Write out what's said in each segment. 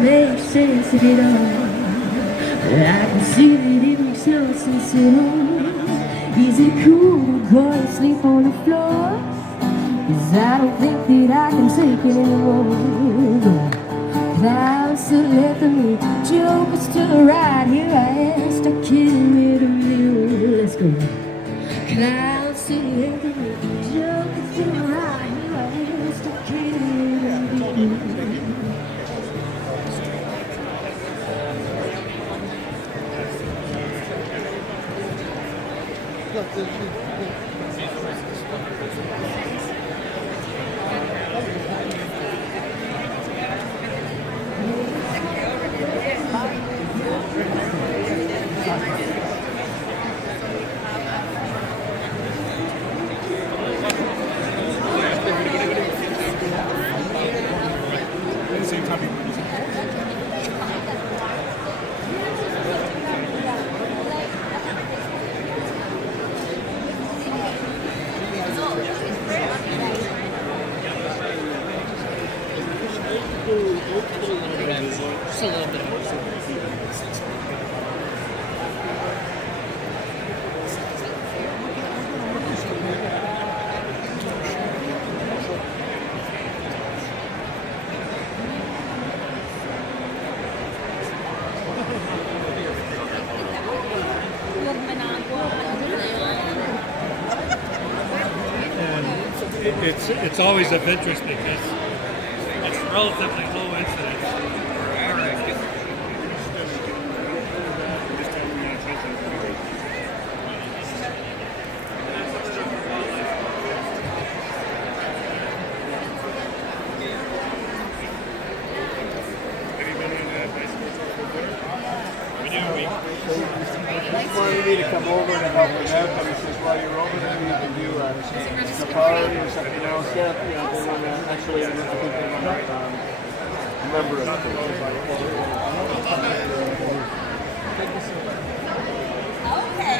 makes sense of it all. But I can see that it makes no sense at all. Is it cool to go to sleep on the floor? 'Cause I don't think that I can take it anymore. Clouds still left of me, joke is still right here. I am stuck in the middle. Let's go. Clouds still left of me, joke is still right here. I am stuck in the middle. It's always of interest because it's relatively low incidence. He wanted me to come over and help him out, but he says, while you're over there, you can do a safari or something else. Yeah, they want to actually, I think they want to remember it. Okay.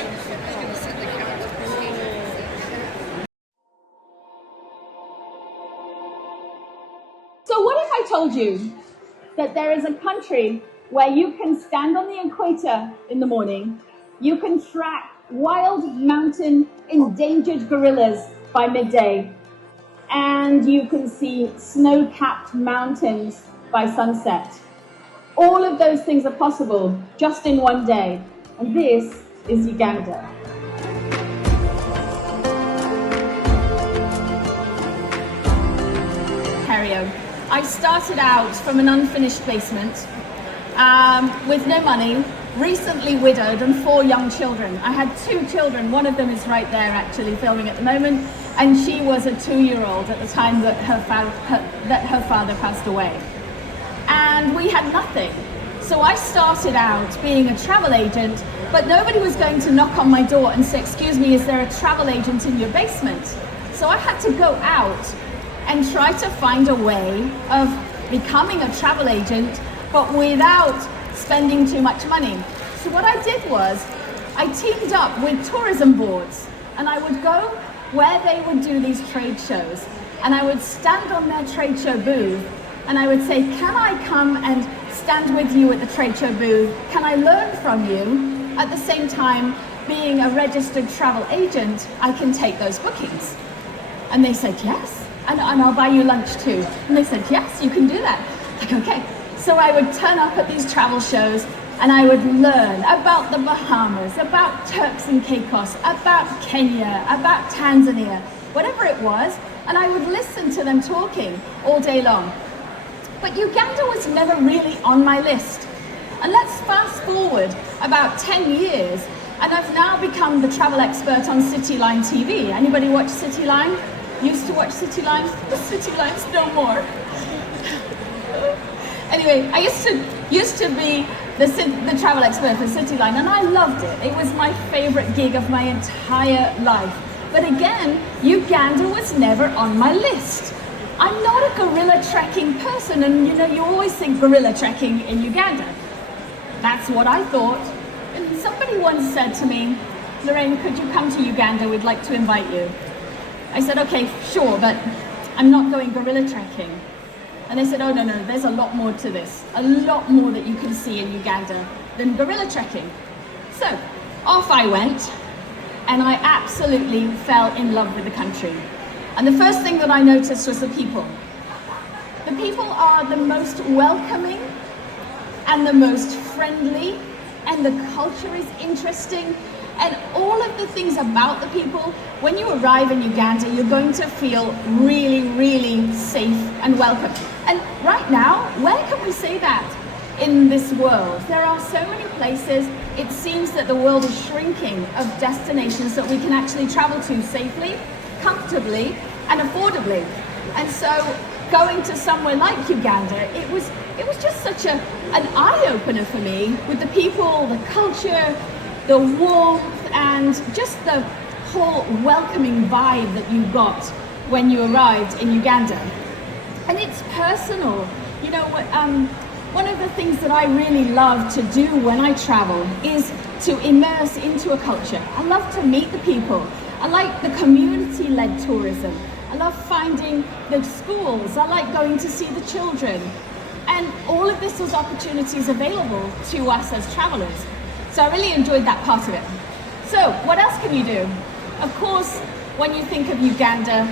So what if I told you that there is a country where you can stand on the equator in the morning, you can track wild mountain endangered gorillas by midday, and you can see snow-capped mountains by sunset. All of those things are possible just in one day, and this is Uganda. I started out from an unfinished basement with no money, recently widowed, and 4 young children. I had 2 children. One of them is right there actually filming at the moment, and she was a 2-year-old at the time that her father passed away. And we had nothing. So I started out being a travel agent, but nobody was going to knock on my door and say, "Excuse me, is there a travel agent in your basement?" So I had to go out and try to find a way of becoming a travel agent, but without spending too much money. So what I did was, I teamed up with tourism boards, and I would go where they would do these trade shows, and I would stand on their trade show booth, and I would say, "Can I come and stand with you at the trade show booth? Can I learn from you? At the same time, being a registered travel agent, I can take those bookings." And they said, "Yes. And I'll buy you lunch too." And they said, "Yes, you can do that." Like, okay. So I would turn up at these travel shows and I would learn about the Bahamas, about Turks and Caicos, about Kenya, about Tanzania, whatever it was, and I would listen to them talking all day long. But Uganda was never really on my list. And let's fast forward about 10 years, and I've now become the travel expert on Cityline TV. Anybody watch Cityline? Used to watch Cityline? The Cityline's no more. Anyway, I used to be the travel expert for Cityline, and I loved it. It was my favorite gig of my entire life. But again, Uganda was never on my list. I'm not a gorilla trekking person, and you always think gorilla trekking in Uganda. That's what I thought. And somebody once said to me, "Loraine, could you come to Uganda? We'd like to invite you." I said, "Okay, sure, but I'm not going gorilla trekking." And they said, oh no, there's a lot more to this, a lot more that you can see in Uganda than gorilla trekking. So off I went, and I absolutely fell in love with the country. And the first thing that I noticed was the people. The people are the most welcoming and the most friendly, and the culture is interesting, and all of the things about the people. When you arrive in Uganda, you're going to feel really, really safe and welcome. And right now, where can we say that in this world? There are so many places. It seems that the world is shrinking of destinations that we can actually travel to safely, comfortably, and affordably. And so going to somewhere like Uganda, it was just such an eye-opener for me, with the people, the culture, the warmth, and just the whole welcoming vibe that you got when you arrived in Uganda. And it's personal. You know, one of the things that I really love to do when I travel is to immerse into a culture. I love to meet the people. I like the community-led tourism. I love finding the schools. I like going to see the children. And all of this was opportunities available to us as travelers. So I really enjoyed that part of it. So what else can you do? Of course, when you think of Uganda,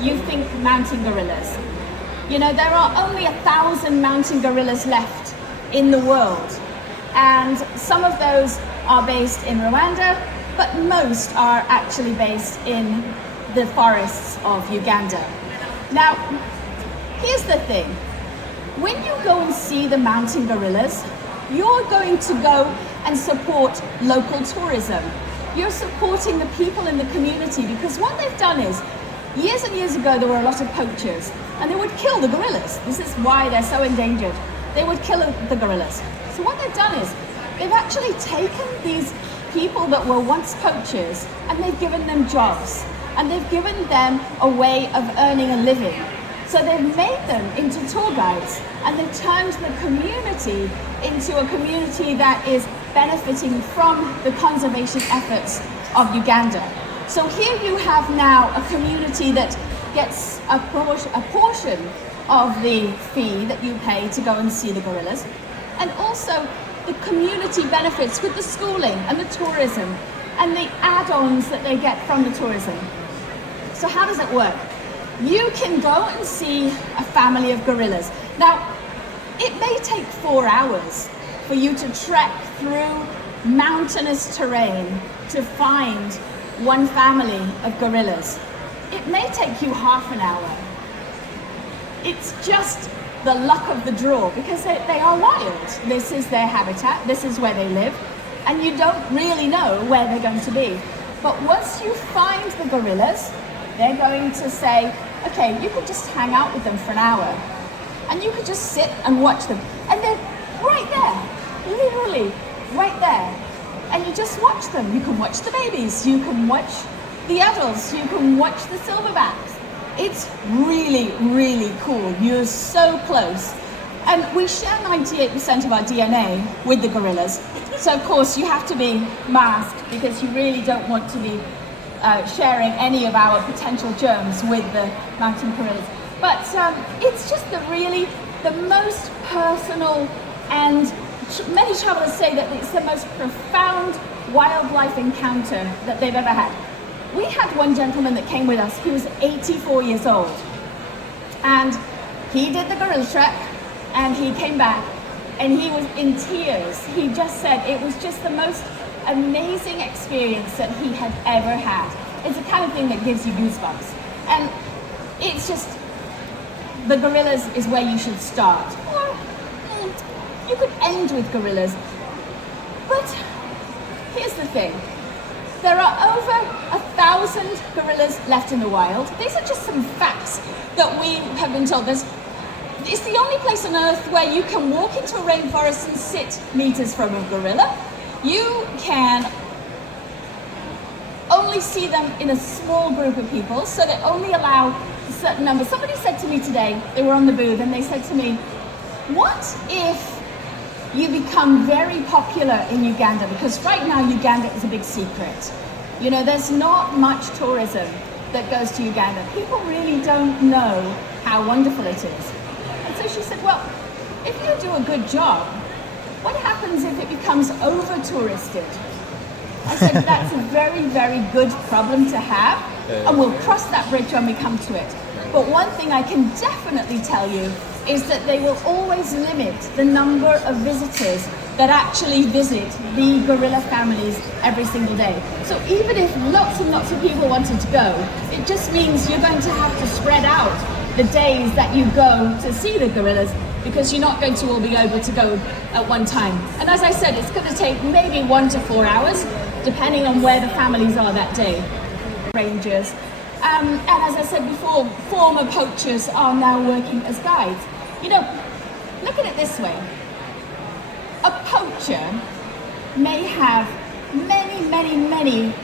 you think mountain gorillas. You know, there are only 1,000 mountain gorillas left in the world. And some of those are based in Rwanda, but most are actually based in the forests of Uganda. Now, here's the thing. When you go and see the mountain gorillas, you're going to go and support local tourism. You're supporting the people in the community, because what they've done is, years and years ago, there were a lot of poachers, and they would kill the gorillas. This is why they're so endangered. They would kill the gorillas. So what they've done is, they've actually taken these people that were once poachers, and they've given them jobs, and they've given them a way of earning a living. So they've made them into tour guides, and they've turned the community into a community that is benefiting from the conservation efforts of Uganda. So here you have now a community that gets a portion of the fee that you pay to go and see the gorillas, and also the community benefits with the schooling and the tourism and the add-ons that they get from the tourism. So how does it work? You can go and see a family of gorillas. Now, it may take 4 hours for you to trek through mountainous terrain to find one family of gorillas. It may take you half an hour. It's just the luck of the draw, because they are wild. This is their habitat, this is where they live, and you don't really know where they're going to be. But once you find the gorillas, they're going to say, okay, you could just hang out with them for an hour, and you could just sit and watch them. And they're right there, literally right there. And you just watch them. You can watch the babies, you can watch the adults, you can watch the silverbacks. It's really, really cool. You're so close. And we share 98% of our DNA with the gorillas. So of course you have to be masked, because you really don't want to be sharing any of our potential germs with the mountain gorillas. But it's just the most personal, and many travelers say that it's the most profound wildlife encounter that they've ever had. We had one gentleman that came with us. He was 84 years old, and he did the gorilla trek, and he came back and he was in tears. He just said it was just the most amazing experience that he had ever had. It's the kind of thing that gives you goosebumps. And it's just, the gorillas is where you should start. Or you could end with gorillas. But here's the thing. There are over 1,000 gorillas left in the wild. These are just some facts that we have been told. It's the only place on earth where you can walk into a rainforest and sit meters from a gorilla. You can only see them in a small group of people, so they only allow a certain number. Somebody said to me today, they were on the booth, and they said to me, what if you become very popular in Uganda? Because right now Uganda is a big secret. You know, there's not much tourism that goes to Uganda. People really don't know how wonderful it is. And So she said, well, if you do a good job, what happens if it becomes over-touristed? I said, that's a very, very good problem to have, and we'll cross that bridge when we come to it. But one thing I can definitely tell you is that they will always limit the number of visitors that actually visit the gorilla families every single day. So even if lots and lots of people wanted to go, it just means you're going to have to spread out the days that you go to see the gorillas, because you're not going to all be able to go at one time. And as I said, it's going to take maybe 1 to 4 hours, depending on where the families are that day. Rangers. And as I said before, former poachers are now working as guides. You know, look at it this way. A poacher may have many, many, many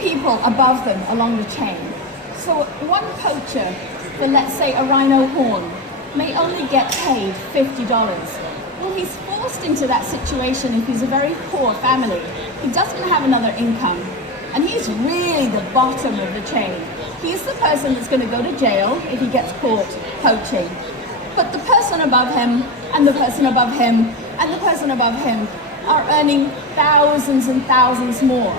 people above them along the chain. So one poacher for, let's say, a rhino horn may only get paid $50. Well, he's forced into that situation if he's a very poor family. He doesn't have another income, and he's really the bottom of the chain. He's the person that's going to go to jail if he gets caught poaching. But the person above him, and the person above him, and the person above him are earning thousands and thousands more.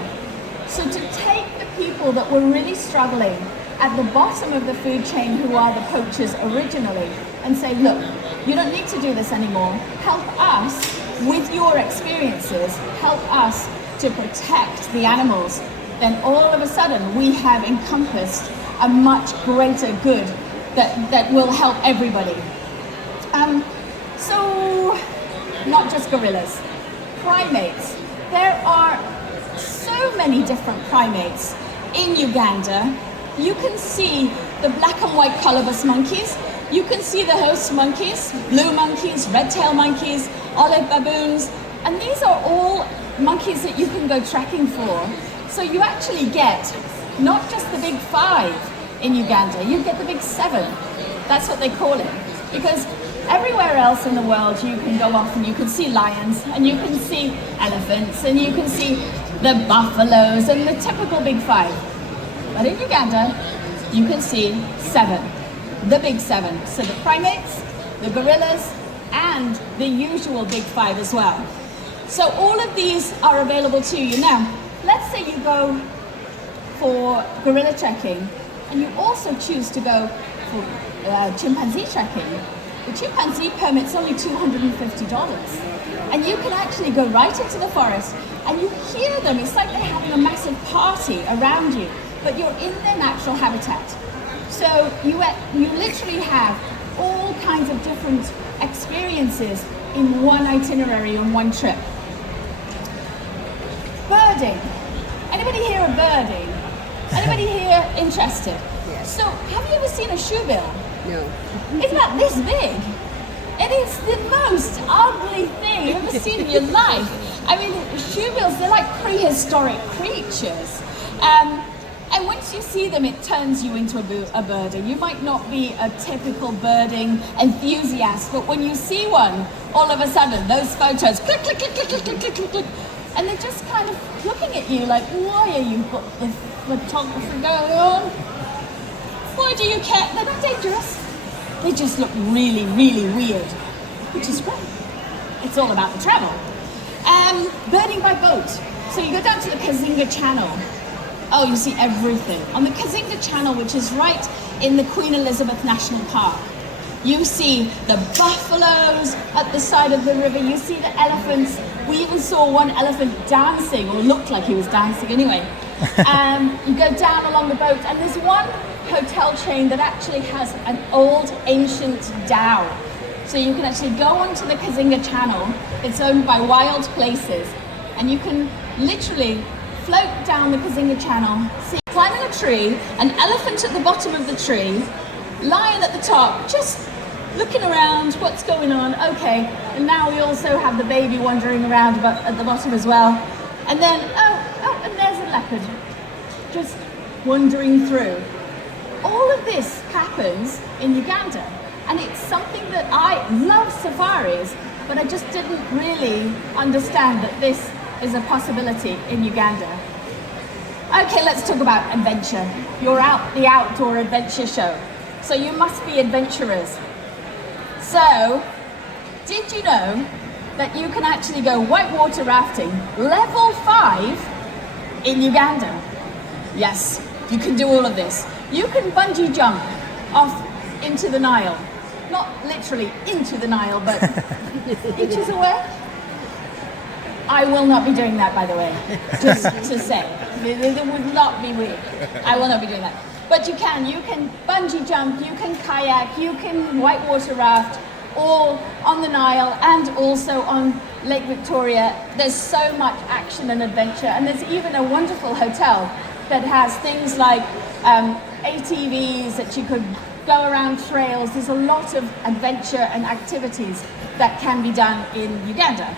So to take the people that were really struggling at the bottom of the food chain, who are the poachers originally, and say, look, you don't need to do this anymore. Help us with your experiences. Help us to protect the animals. Then all of a sudden we have encompassed a much greater good that will help everybody. So not just gorillas, primates. There are so many different primates in Uganda. You can see the black and white colobus monkeys. You can see the host monkeys, blue monkeys, red-tailed monkeys, olive baboons, and these are all monkeys that you can go trekking for. So you actually get not just the big 5 in Uganda, you get the big 7. That's what they call it. Because everywhere else in the world you can go off and you can see lions, and you can see elephants, and you can see the buffaloes and the typical big 5. But in Uganda, you can see 7, the big 7. So the primates, the gorillas, and the usual big 5 as well. So all of these are available to you. Now, let's say you go for gorilla trekking, and you also choose to go for chimpanzee trekking. The chimpanzee permit's only $250. And you can actually go right into the forest, and you hear them. It's like they're having a massive party around you, but you're in their natural habitat. So you literally have all kinds of different experiences in one itinerary, on one trip. Birding. Anybody here of birding? Anybody here interested? Yes. So have you ever seen a shoebill? No. It's about this big. It is the most ugly thing you've ever seen in your life. I mean, shoebills, they're like prehistoric creatures. And once you see them, it turns you into a birder. You might not be a typical birding enthusiast, but when you see one, all of a sudden, those photos, click, click, click, click, click, click, click, click, click, and they're just kind of looking at you like, why are you got the photography going on? Why do you care? They're not dangerous. They just look really, really weird, which is great. It's all about the travel. Birding by boat. So you go down to the Kazinga Channel. Oh, you see everything. On the Kazinga Channel, which is right in the Queen Elizabeth National Park, you see the buffaloes at the side of the river. You see the elephants. We even saw one elephant dancing, or looked like he was dancing anyway. You go down along the boat, and there's one hotel chain that actually has an old ancient dhow. So you can actually go onto the Kazinga Channel. It's owned by Wild Places, and you can literally float down the Kazinga Channel, see climbing a tree, an elephant at the bottom of the tree, lion at the top, just looking around, what's going on, okay, and now we also have the baby wandering around at the bottom as well, and then, and there's a leopard, just wandering through. All of this happens in Uganda, and it's something that I love safaris, but I just didn't really understand that this is a possibility in Uganda. Okay, let's talk about adventure. You're out the outdoor adventure show, so you must be adventurers. So, did you know that you can actually go whitewater rafting level 5 in Uganda? Yes, you can do all of this. You can bungee jump off into the Nile. Not literally into the Nile, but inches away. I will not be doing that, by the way, just to say. It would not be weird. I will not be doing that. But you can bungee jump, you can kayak, you can whitewater raft, all on the Nile and also on Lake Victoria. There's so much action and adventure, and there's even a wonderful hotel that has things like ATVs that you could go around trails. There's a lot of adventure and activities that can be done in Uganda.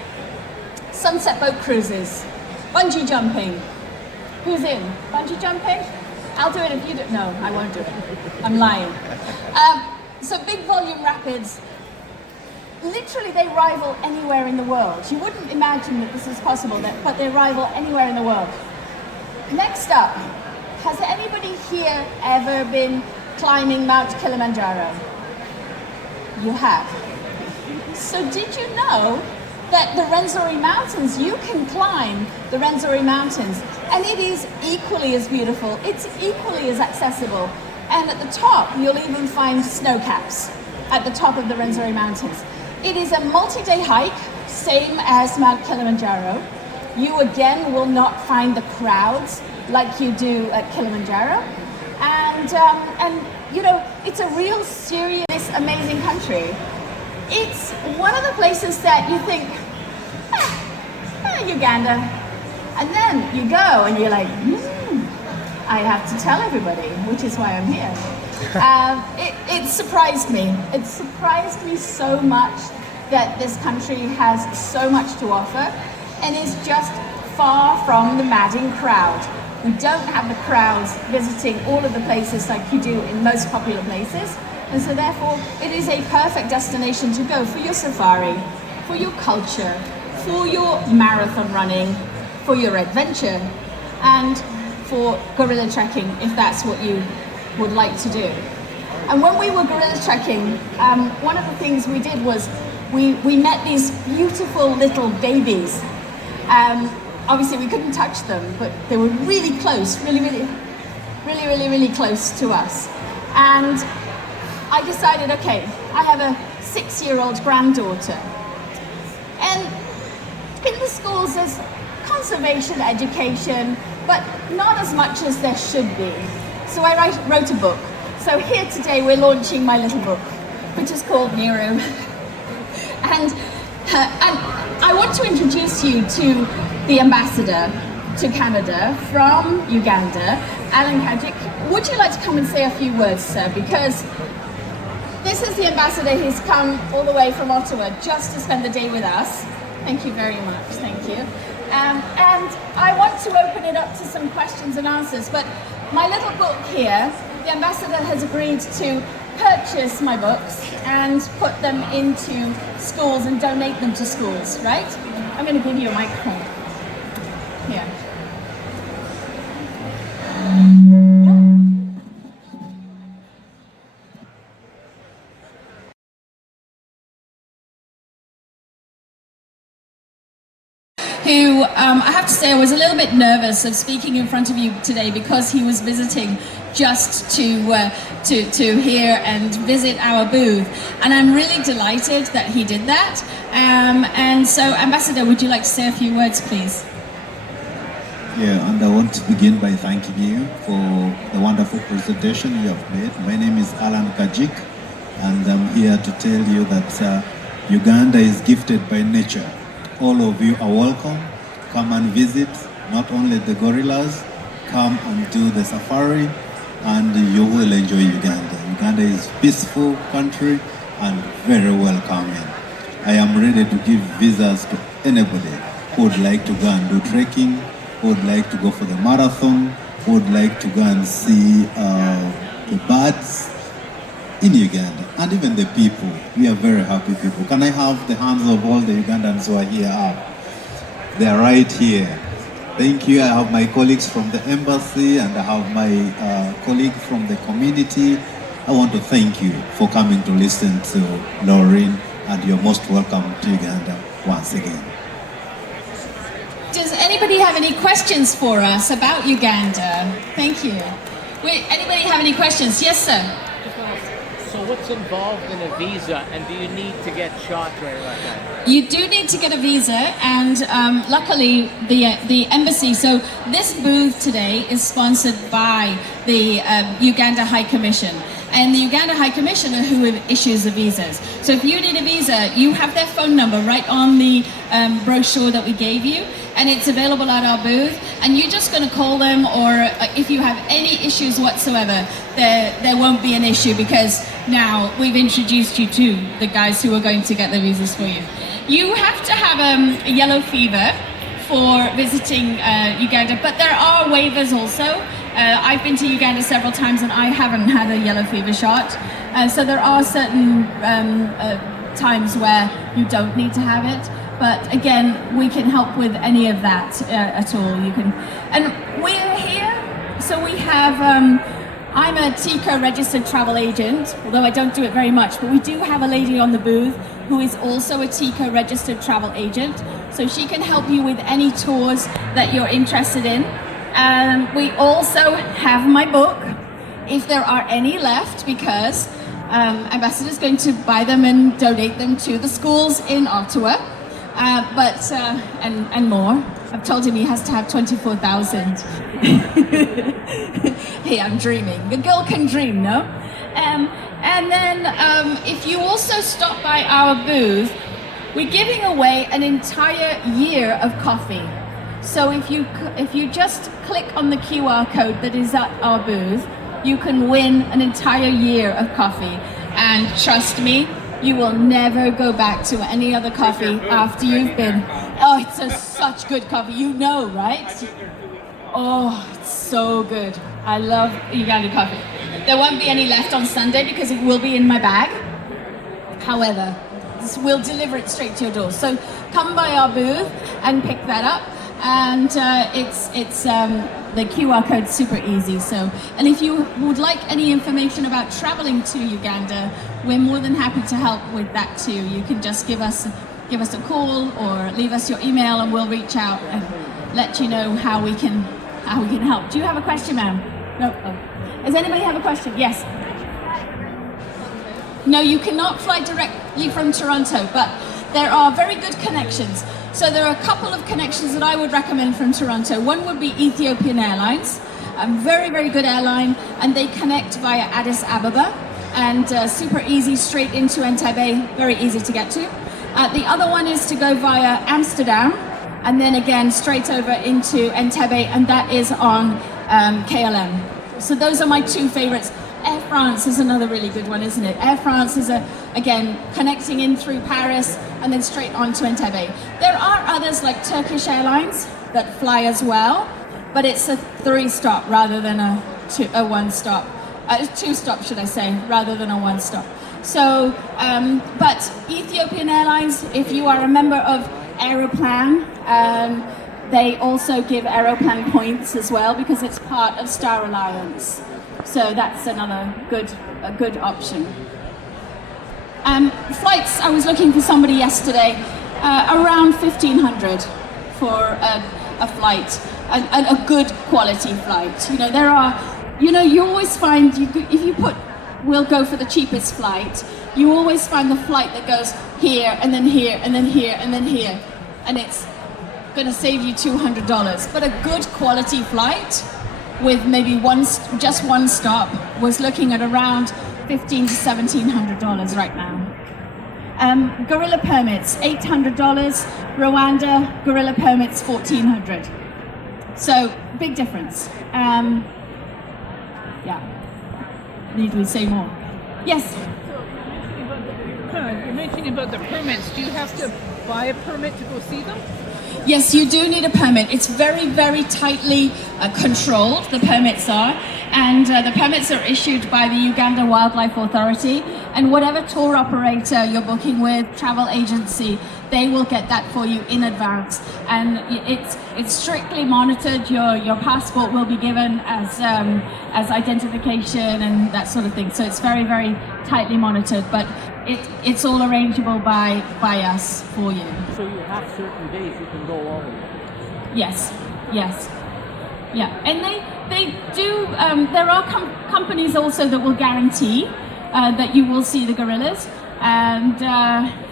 Sunset boat cruises, bungee jumping. Who's in? Bungee jumping? I'll do it if you don't. No, I won't do it. I'm lying. So big volume rapids, literally they rival anywhere in the world. You wouldn't imagine that this is possible, but they rival anywhere in the world. Next up, has anybody here ever been climbing Mount Kilimanjaro? You have. So did you know that the Rwenzori Mountains, you can climb the Rwenzori Mountains, and it is equally as beautiful, it's equally as accessible, and at the top you'll even find snow caps at the top of the Rwenzori Mountains. It is a multi-day hike, same as Mount Kilimanjaro. You again will not find the crowds like you do at Kilimanjaro, and you know, it's a real serious, amazing country. It's one of the places that you think, Uganda, and then you go and you're like, I have to tell everybody, which is why I'm here. It surprised me. It surprised me so much that this country has so much to offer and is just far from the madding crowd. We don't have the crowds visiting all of the places like you do in most popular places. And so therefore, it is a perfect destination to go for your safari, for your culture, for your marathon running, for your adventure, and for gorilla trekking, if that's what you would like to do. And when we were gorilla trekking, one of the things we did was we met these beautiful little babies. Obviously, we couldn't touch them, but they were really close, really close to us. And I decided, okay, I have a 6-year-old granddaughter. And in the schools, there's conservation education, but not as much as there should be. So I wrote a book. So here today, we're launching my little book, which is called Nero. And I want to introduce you to the ambassador to Canada from Uganda, Alan Kajik. Would you like to come and say a few words, sir? Because this is the ambassador. He's come all the way from Ottawa just to spend the day with us. Thank you very much. Thank you. And I want to open it up to some questions and answers. But my little book here, the ambassador has agreed to purchase my books and put them into schools and donate them to schools, right? I'm going to give you a microphone. Here. Who, I have to say, I was a little bit nervous of speaking in front of you today because he was visiting just to hear and visit our booth. And I'm really delighted that he did that. And so, Ambassador, would you like to say a few words, please? Yeah, and I want to begin by thanking you for the wonderful presentation you have made. My name is Alan Kajik, and I'm here to tell you that Uganda is gifted by nature. All of you are welcome. Come and visit, not only the gorillas, come and do the safari, and you will enjoy Uganda. Uganda is a peaceful country and very welcoming. I am ready to give visas to anybody who would like to go and do trekking, who would like to go for the marathon, who would like to go and see the birds in Uganda, and even the people. We are very happy people. Can I have the hands of all the Ugandans who are here up? They are right here. Thank you. I have my colleagues from the embassy, and I have my colleague from the community, I want to thank you for coming to listen to Loraine, and you're most welcome to Uganda once again. Does anybody have any questions for us about Uganda? Thank you. Wait, anybody have any questions? Yes, sir. So what's involved in a visa, and do you need to get shots or anything like that? You do need to get a visa, and luckily the embassy. So this booth today is sponsored by the Uganda High Commission. And the Uganda High Commissioner who issues the visas. So if you need a visa, you have their phone number right on the brochure that we gave you, and it's available at our booth, and you're just going to call them, or if you have any issues whatsoever, there won't be an issue, because now we've introduced you to the guys who are going to get the visas for you. You have to have a yellow fever for visiting Uganda, but there are waivers also. I've been to Uganda several times and I haven't had a yellow fever shot. So there are certain times where you don't need to have it. But again, we can help with any of that at all. You can, and we're here. So we have, I'm a TICA registered travel agent, although I don't do it very much, but we do have a lady on the booth who is also a TICA registered travel agent. So she can help you with any tours that you're interested in. We also have my book, if there are any left, because Ambassador is going to buy them and donate them to the schools in Ottawa, and more. I've told him he has to have 24,000. Hey, I'm dreaming. A girl can dream, no? And then if you also stop by our booth, we're giving away an entire year of coffee. So if you just click on the QR code that is at our booth, you can win an entire year of coffee. And trust me, you will never go back to any other coffee after you've been. Oh, it's such good coffee, you know, right? Oh, it's so good. I love Uganda coffee. There won't be any left on Sunday because it will be in my bag. However, we'll deliver it straight to your door. So come by our booth and pick that up. And it's the QR code's super easy. So, and if you would like any information about traveling to Uganda, we're more than happy to help with that too. You can just give us a call or leave us your email, and we'll reach out and let you know how we can help. Do you have a question, ma'am? No. Oh. Does anybody have a question? Yes. No, you cannot fly directly from Toronto, but there are very good connections. So there are a couple of connections that I would recommend from Toronto. One would be Ethiopian Airlines, a very, very good airline, and they connect via Addis Ababa, and super easy, straight into Entebbe, very easy to get to. The other one is to go via Amsterdam, and then again straight over into Entebbe, and that is on KLM. So those are my two favorites. Air France is another really good one, isn't it? Air France is, again, connecting in through Paris and then straight on to Entebbe. There are others like Turkish Airlines that fly as well, but it's a 3-stop rather than a 1-stop. 2-stop, should I say, rather than a 1-stop. So, but Ethiopian Airlines, if you are a member of Aeroplan, they also give Aeroplan points as well because it's part of Star Alliance. So that's another good option. Flights, I was looking for somebody yesterday, around 1,500 for a flight, a good quality flight. You know, there are, you know, you always find, if you put, we'll go for the cheapest flight, you always find the flight that goes here, and then here, and then here, and then here. And it's gonna save you $200. But a good quality flight, with maybe just one stop, was looking at around $1,500 to $1,700 right now. Gorilla permits, $800. Rwanda, gorilla permits, $1,400. So, big difference. Yeah, need we say more? Yes? You're mentioning about the permits. Do you have to buy a permit to go see them? Yes, you do need a permit. It's very, very tightly controlled, the permits are. And the permits are issued by the Uganda Wildlife Authority. And whatever tour operator you're booking with, travel agency, they will get that for you in advance. And it's strictly monitored. Your passport will be given as identification and that sort of thing. So it's very, very tightly monitored, but it's all arrangeable by us for you. So you have certain days you can go over. Yes, yes. Yeah, and they do, there are companies also that will guarantee that you will see the gorillas, and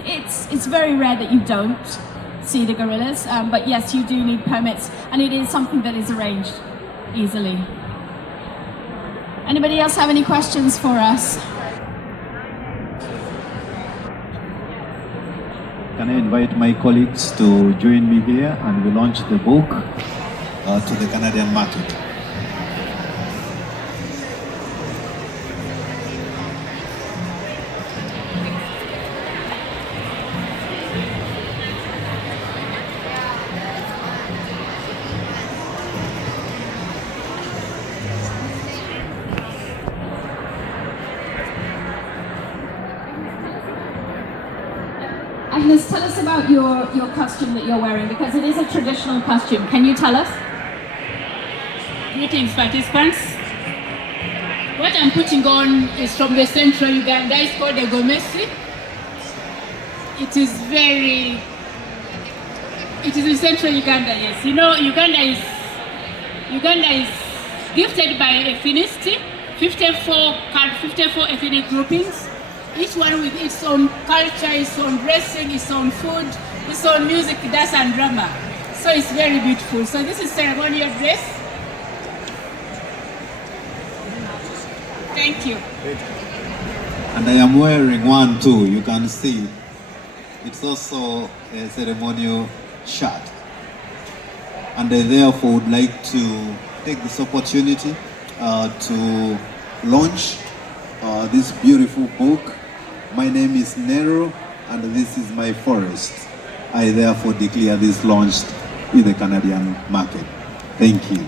it's very rare that you don't see the gorillas, but yes, you do need permits, and it is something that is arranged easily. Anybody else have any questions for us? Can I invite my colleagues to join me here and we launch the book to the Canadian market. Agnes, tell us about your costume that you're wearing, because it is a traditional costume. Can you tell us? Greetings, participants. What I'm putting on is from the central Uganda. It's called the Gomesi. It is in central Uganda, yes. You know, Uganda is gifted by ethnicity, 54 ethnic groupings, each one with its own culture, its own dressing, its own food, its own music, dance and drama. So it's very beautiful. So this is ceremonial dress. Thank you. And I am wearing one too, you can see. It's also a ceremonial shirt. And I therefore would like to take this opportunity to launch this beautiful book. My name is Nero and this is my forest. I therefore declare this launched in the Canadian market. Thank you.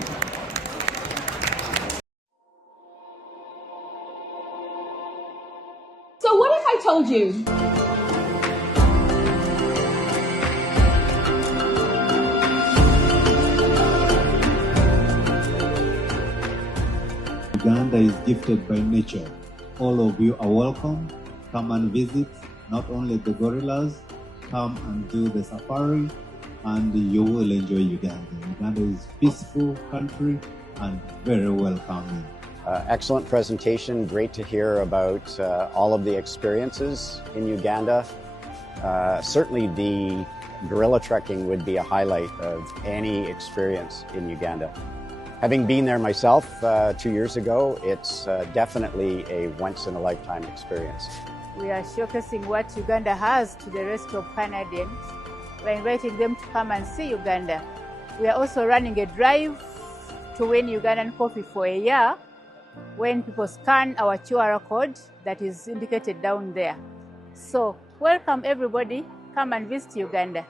So what if I told you? Uganda is gifted by nature. All of you are welcome. Come and visit not only the gorillas, come and do the safari, and you will enjoy Uganda. Uganda is a peaceful country and very welcoming. Excellent presentation. Great to hear about all of the experiences in Uganda. Certainly the gorilla trekking would be a highlight of any experience in Uganda. Having been there myself 2 years ago, it's definitely a once-in-a-lifetime experience. We are showcasing what Uganda has to the rest of Canadians by inviting them to come and see Uganda. We are also running a drive to win Ugandan coffee for a year when people scan our QR code that is indicated down there. So welcome everybody, come and visit Uganda.